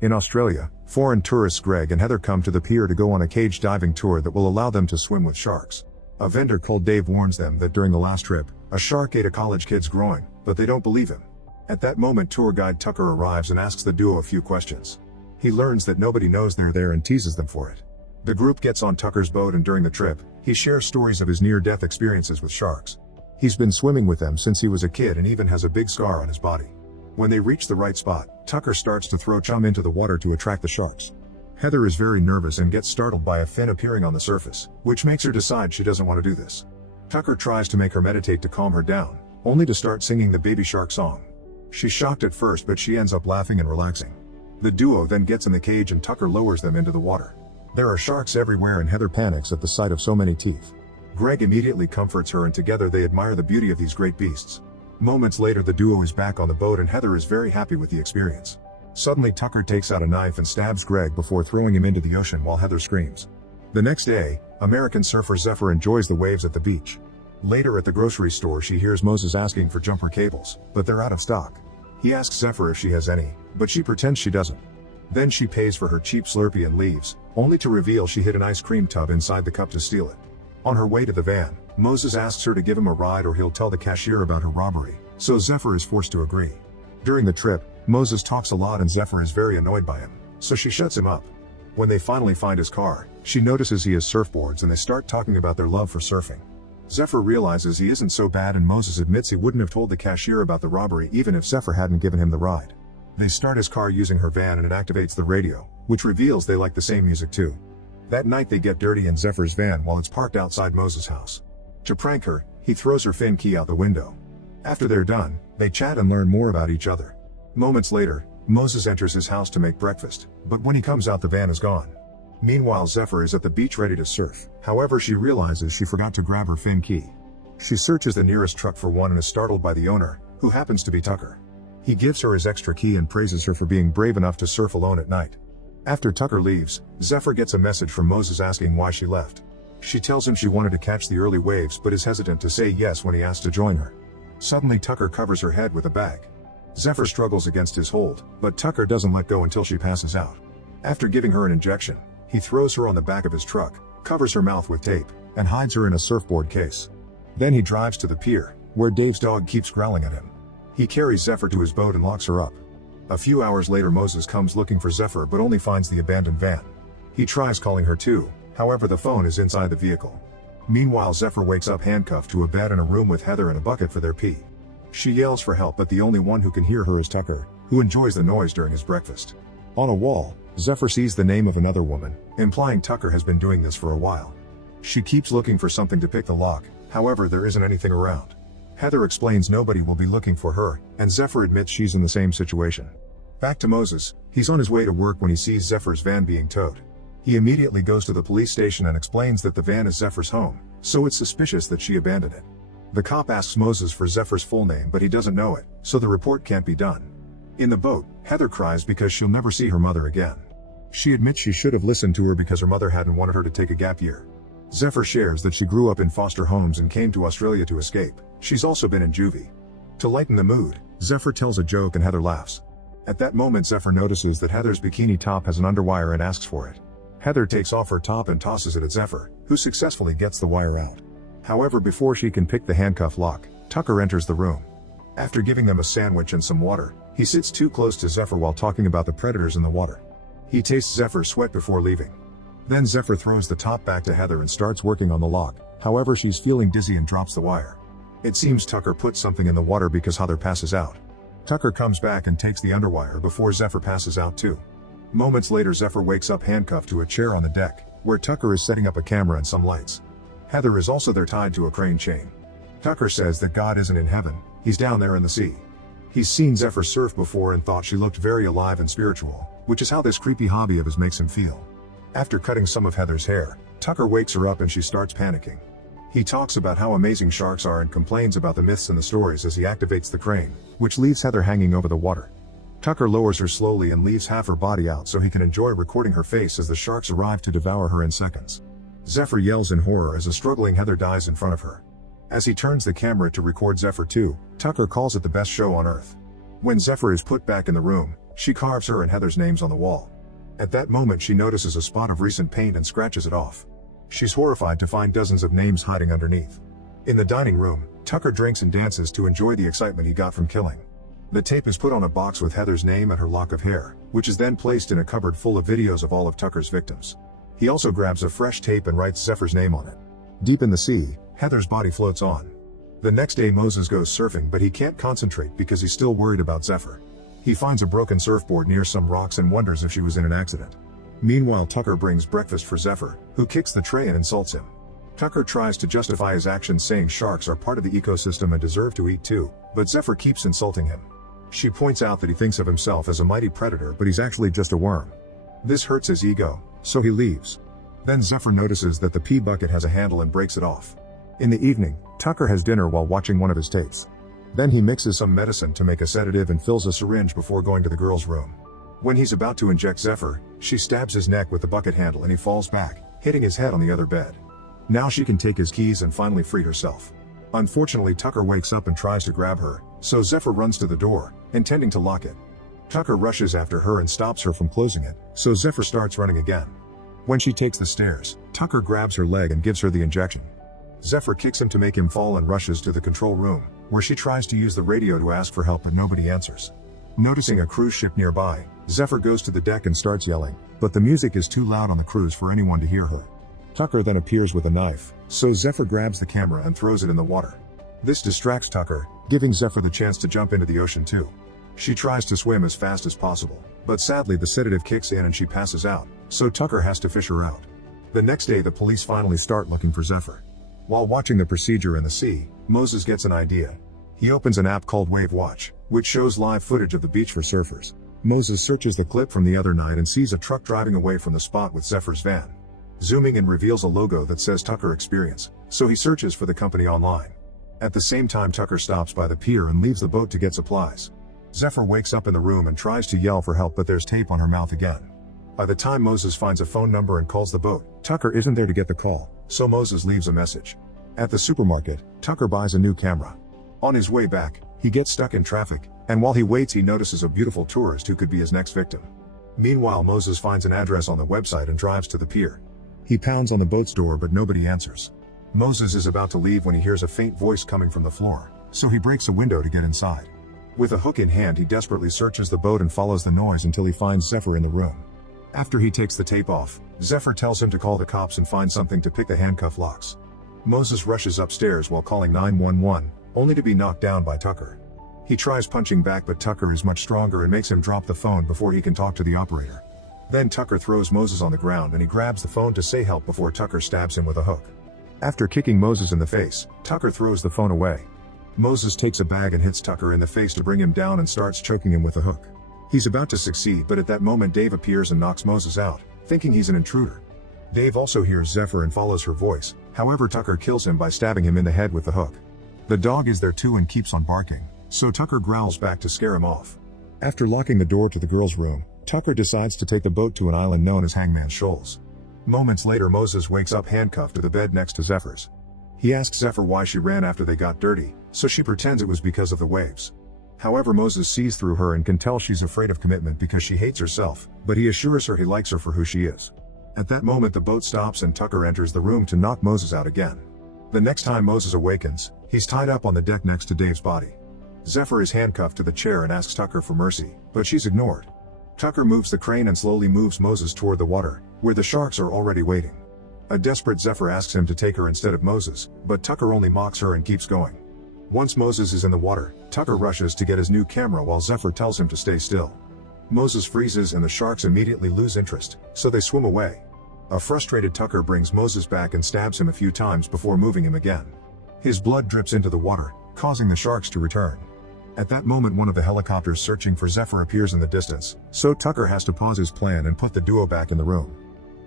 In Australia, foreign tourists Greg and Heather come to the pier to go on a cage diving tour that will allow them to swim with sharks. A vendor called Dave warns them that during the last trip, a shark ate a college kid's groin, but they don't believe him. At that moment, tour guide Tucker arrives and asks the duo a few questions. He learns that nobody knows they're there and teases them for it. The group gets on Tucker's boat, and during the trip, he shares stories of his near-death experiences with sharks. He's been swimming with them since he was a kid and even has a big scar on his body. When they reach the right spot, Tucker starts to throw chum into the water to attract the sharks. Heather is very nervous and gets startled by a fin appearing on the surface, which makes her decide she doesn't want to do this. Tucker tries to make her meditate to calm her down, only to start singing the Baby Shark song. She's shocked at first, but she ends up laughing and relaxing. The duo then gets in the cage and Tucker lowers them into the water. There are sharks everywhere and Heather panics at the sight of so many teeth. Greg immediately comforts her and together they admire the beauty of these great beasts. Moments later, the duo is back on the boat and Heather is very happy with the experience. Suddenly Tucker takes out a knife and stabs Greg before throwing him into the ocean while Heather screams. The next day, American surfer Zephyr enjoys the waves at the beach. Later at the grocery store, she hears Moses asking for jumper cables, but they're out of stock. He asks Zephyr if she has any, but she pretends she doesn't. Then she pays for her cheap Slurpee and leaves, only to reveal she hid an ice cream tub inside the cup to steal it. On her way to the van, Moses asks her to give him a ride or he'll tell the cashier about her robbery, so Zephyr is forced to agree. During the trip, Moses talks a lot and Zephyr is very annoyed by him, so she shuts him up. When they finally find his car, she notices he has surfboards and they start talking about their love for surfing. Zephyr realizes he isn't so bad and Moses admits he wouldn't have told the cashier about the robbery even if Zephyr hadn't given him the ride. They start his car using her van and it activates the radio, which reveals they like the same music too. That night they get dirty in Zephyr's van while it's parked outside Moses' house. To prank her, he throws her fin key out the window. After they're done, they chat and learn more about each other. Moments later, Moses enters his house to make breakfast, but when he comes out the van is gone. Meanwhile, Zephyr is at the beach ready to surf, however she realizes she forgot to grab her fin key. She searches the nearest truck for one and is startled by the owner, who happens to be Tucker. He gives her his extra key and praises her for being brave enough to surf alone at night. After Tucker leaves, Zephyr gets a message from Moses asking why she left. She tells him she wanted to catch the early waves but is hesitant to say yes when he asks to join her. Suddenly Tucker covers her head with a bag. Zephyr struggles against his hold, but Tucker doesn't let go until she passes out. After giving her an injection, he throws her on the back of his truck, covers her mouth with tape, and hides her in a surfboard case. Then he drives to the pier, where Dave's dog keeps growling at him. He carries Zephyr to his boat and locks her up. A few hours later, Moses comes looking for Zephyr but only finds the abandoned van. He tries calling her too, however the phone is inside the vehicle. Meanwhile, Zephyr wakes up handcuffed to a bed in a room with Heather and a bucket for their pee. She yells for help but the only one who can hear her is Tucker, who enjoys the noise during his breakfast. On a wall, Zephyr sees the name of another woman, implying Tucker has been doing this for a while. She keeps looking for something to pick the lock, however there isn't anything around. Heather explains nobody will be looking for her, and Zephyr admits she's in the same situation. Back to Moses, he's on his way to work when he sees Zephyr's van being towed. He immediately goes to the police station and explains that the van is Zephyr's home, so it's suspicious that she abandoned it. The cop asks Moses for Zephyr's full name but he doesn't know it, so the report can't be done. In the boat, Heather cries because she'll never see her mother again. She admits she should have listened to her because her mother hadn't wanted her to take a gap year. Zephyr shares that she grew up in foster homes and came to Australia to escape. She's also been in juvie. To lighten the mood, Zephyr tells a joke and Heather laughs. At that moment, Zephyr notices that Heather's bikini top has an underwire and asks for it. Heather takes off her top and tosses it at Zephyr, who successfully gets the wire out. However, before she can pick the handcuff lock, Tucker enters the room. After giving them a sandwich and some water, he sits too close to Zephyr while talking about the predators in the water. He tastes Zephyr's sweat before leaving. Then Zephyr throws the top back to Heather and starts working on the lock, however she's feeling dizzy and drops the wire. It seems Tucker put something in the water because Heather passes out. Tucker comes back and takes the underwire before Zephyr passes out too. Moments later, Zephyr wakes up handcuffed to a chair on the deck, where Tucker is setting up a camera and some lights. Heather is also there tied to a crane chain. Tucker says that God isn't in heaven, he's down there in the sea. He's seen Zephyr surf before and thought she looked very alive and spiritual, which is how this creepy hobby of his makes him feel. After cutting some of Heather's hair, Tucker wakes her up and she starts panicking. He talks about how amazing sharks are and complains about the myths and the stories as he activates the crane, which leaves Heather hanging over the water. Tucker lowers her slowly and leaves half her body out so he can enjoy recording her face as the sharks arrive to devour her in seconds. Zephyr yells in horror as a struggling Heather dies in front of her. As he turns the camera to record Zephyr too, Tucker calls it the best show on earth. When Zephyr is put back in the room, she carves her and Heather's names on the wall. At that moment she notices a spot of recent paint and scratches it off. She's horrified to find dozens of names hiding underneath. In the dining room, Tucker drinks and dances to enjoy the excitement he got from killing. The tape is put on a box with Heather's name and her lock of hair, which is then placed in a cupboard full of videos of all of Tucker's victims. He also grabs a fresh tape and writes Zephyr's name on it. Deep in the sea, Heather's body floats on. The next day Moses goes surfing, but he can't concentrate because he's still worried about Zephyr. He finds a broken surfboard near some rocks and wonders if she was in an accident. Meanwhile, Tucker brings breakfast for Zephyr, who kicks the tray and insults him. Tucker tries to justify his actions, saying sharks are part of the ecosystem and deserve to eat too, but Zephyr keeps insulting him. She points out that he thinks of himself as a mighty predator, but he's actually just a worm. This hurts his ego, so he leaves. Then Zephyr notices that the pee bucket has a handle and breaks it off. In the evening, Tucker has dinner while watching one of his tapes. Then he mixes some medicine to make a sedative and fills a syringe before going to the girl's room. When he's about to inject Zephyr, she stabs his neck with the bucket handle and he falls back, hitting his head on the other bed. Now she can take his keys and finally free herself. Unfortunately, Tucker wakes up and tries to grab her, so Zephyr runs to the door, intending to lock it. Tucker rushes after her and stops her from closing it, so Zephyr starts running again. When she takes the stairs, Tucker grabs her leg and gives her the injection. Zephyr kicks him to make him fall and rushes to the control room, where she tries to use the radio to ask for help but nobody answers. Noticing a cruise ship nearby, Zephyr goes to the deck and starts yelling, but the music is too loud on the cruise for anyone to hear her. Tucker then appears with a knife, so Zephyr grabs the camera and throws it in the water. This distracts Tucker, giving Zephyr the chance to jump into the ocean too. She tries to swim as fast as possible, but sadly the sedative kicks in and she passes out, so Tucker has to fish her out. The next day the police finally start looking for Zephyr. While watching the procedure in the sea, Moses gets an idea. He opens an app called Wave Watch, which shows live footage of the beach for surfers. Moses searches the clip from the other night and sees a truck driving away from the spot with Zephyr's van. Zooming in reveals a logo that says Tucker Experience, so he searches for the company online. At the same time, Tucker stops by the pier and leaves the boat to get supplies. Zephyr wakes up in the room and tries to yell for help, but there's tape on her mouth again. By the time Moses finds a phone number and calls the boat, Tucker isn't there to get the call, so Moses leaves a message. At the supermarket, Tucker buys a new camera. On his way back, he gets stuck in traffic, and while he waits he notices a beautiful tourist who could be his next victim. Meanwhile, Moses finds an address on the website and drives to the pier. He pounds on the boat's door but nobody answers. Moses is about to leave when he hears a faint voice coming from the floor, so he breaks a window to get inside. With a hook in hand he desperately searches the boat and follows the noise until he finds Zephyr in the room. After he takes the tape off, Zephyr tells him to call the cops and find something to pick the handcuff locks. Moses rushes upstairs while calling 911, only to be knocked down by Tucker. He tries punching back but Tucker is much stronger and makes him drop the phone before he can talk to the operator. Then Tucker throws Moses on the ground and he grabs the phone to say help before Tucker stabs him with a hook. After kicking Moses in the face, Tucker throws the phone away. Moses takes a bag and hits Tucker in the face to bring him down and starts choking him with a hook. He's about to succeed, but at that moment Dave appears and knocks Moses out, thinking he's an intruder. Dave also hears Zephyr and follows her voice, however Tucker kills him by stabbing him in the head with the hook. The dog is there too and keeps on barking, so Tucker growls back to scare him off. After locking the door to the girl's room, Tucker decides to take the boat to an island known as Hangman's Shoals. Moments later Moses wakes up handcuffed to the bed next to Zephyr's. He asks Zephyr why she ran after they got dirty, so she pretends it was because of the waves. However, Moses sees through her and can tell she's afraid of commitment because she hates herself, but he assures her he likes her for who she is. At that moment the boat stops and Tucker enters the room to knock Moses out again. The next time Moses awakens, he's tied up on the deck next to Dave's body. Zephyr is handcuffed to the chair and asks Tucker for mercy, but she's ignored. Tucker moves the crane and slowly moves Moses toward the water, where the sharks are already waiting. A desperate Zephyr asks him to take her instead of Moses, but Tucker only mocks her and keeps going. Once Moses is in the water, Tucker rushes to get his new camera while Zephyr tells him to stay still. Moses freezes and the sharks immediately lose interest, so they swim away. A frustrated Tucker brings Moses back and stabs him a few times before moving him again. His blood drips into the water, causing the sharks to return. At that moment one of the helicopters searching for Zephyr appears in the distance, so Tucker has to pause his plan and put the duo back in the room.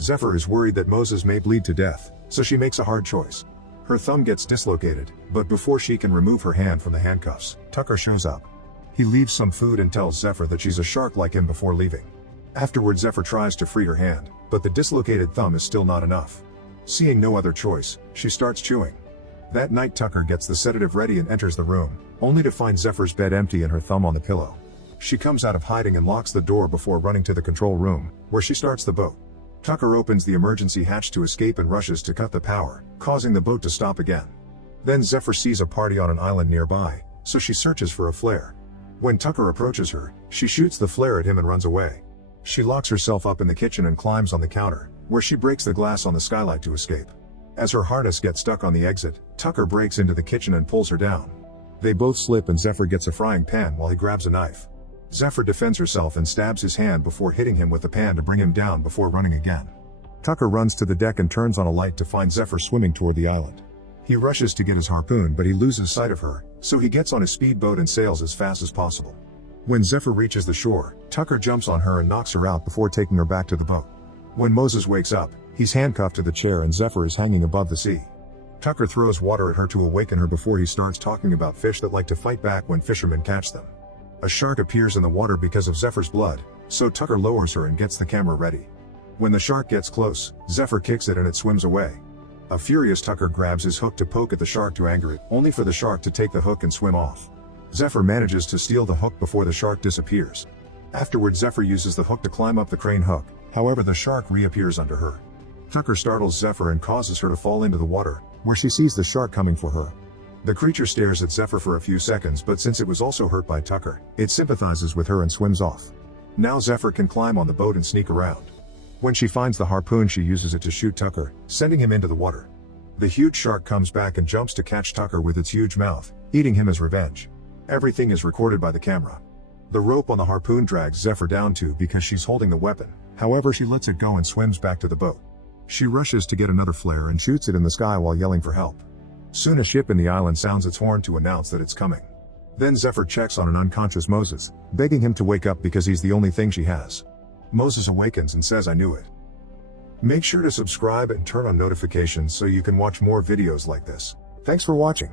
Zephyr is worried that Moses may bleed to death, so she makes a hard choice. Her thumb gets dislocated, but before she can remove her hand from the handcuffs, Tucker shows up. He leaves some food and tells Zephyr that she's a shark like him before leaving. Afterward Zephyr tries to free her hand, but the dislocated thumb is still not enough. Seeing no other choice, she starts chewing. That night Tucker gets the sedative ready and enters the room, only to find Zephyr's bed empty and her thumb on the pillow. She comes out of hiding and locks the door before running to the control room, where she starts the boat. Tucker opens the emergency hatch to escape and rushes to cut the power, causing the boat to stop again. Then Zephyr sees a party on an island nearby, so she searches for a flare. When Tucker approaches her, she shoots the flare at him and runs away. She locks herself up in the kitchen and climbs on the counter, where she breaks the glass on the skylight to escape. As her harness gets stuck on the exit, Tucker breaks into the kitchen and pulls her down. They both slip and Zephyr gets a frying pan while he grabs a knife. Zephyr defends herself and stabs his hand before hitting him with the pan to bring him down before running again. Tucker runs to the deck and turns on a light to find Zephyr swimming toward the island. He rushes to get his harpoon but he loses sight of her, so he gets on his speedboat and sails as fast as possible. When Zephyr reaches the shore, Tucker jumps on her and knocks her out before taking her back to the boat. When Moses wakes up, he's handcuffed to the chair and Zephyr is hanging above the sea. Tucker throws water at her to awaken her before he starts talking about fish that like to fight back when fishermen catch them. A shark appears in the water because of Zephyr's blood, so Tucker lowers her and gets the camera ready. When the shark gets close, Zephyr kicks it and it swims away. A furious Tucker grabs his hook to poke at the shark to anger it, only for the shark to take the hook and swim off. Zephyr manages to steal the hook before the shark disappears. Afterward, Zephyr uses the hook to climb up the crane hook, however the shark reappears under her. Tucker startles Zephyr and causes her to fall into the water, where she sees the shark coming for her. The creature stares at Zephyr for a few seconds, but since it was also hurt by Tucker, it sympathizes with her and swims off. Now Zephyr can climb on the boat and sneak around. When she finds the harpoon, she uses it to shoot Tucker, sending him into the water. The huge shark comes back and jumps to catch Tucker with its huge mouth, eating him as revenge. Everything is recorded by the camera. The rope on the harpoon drags Zephyr down too because she's holding the weapon, however she lets it go and swims back to the boat. She rushes to get another flare and shoots it in the sky while yelling for help. Soon a ship in the island sounds its horn to announce that it's coming. Then Zephyr checks on an unconscious Moses, begging him to wake up because he's the only thing she has. Moses awakens and says, "I knew it." Make sure to subscribe and turn on notifications so you can watch more videos like this. Thanks for watching.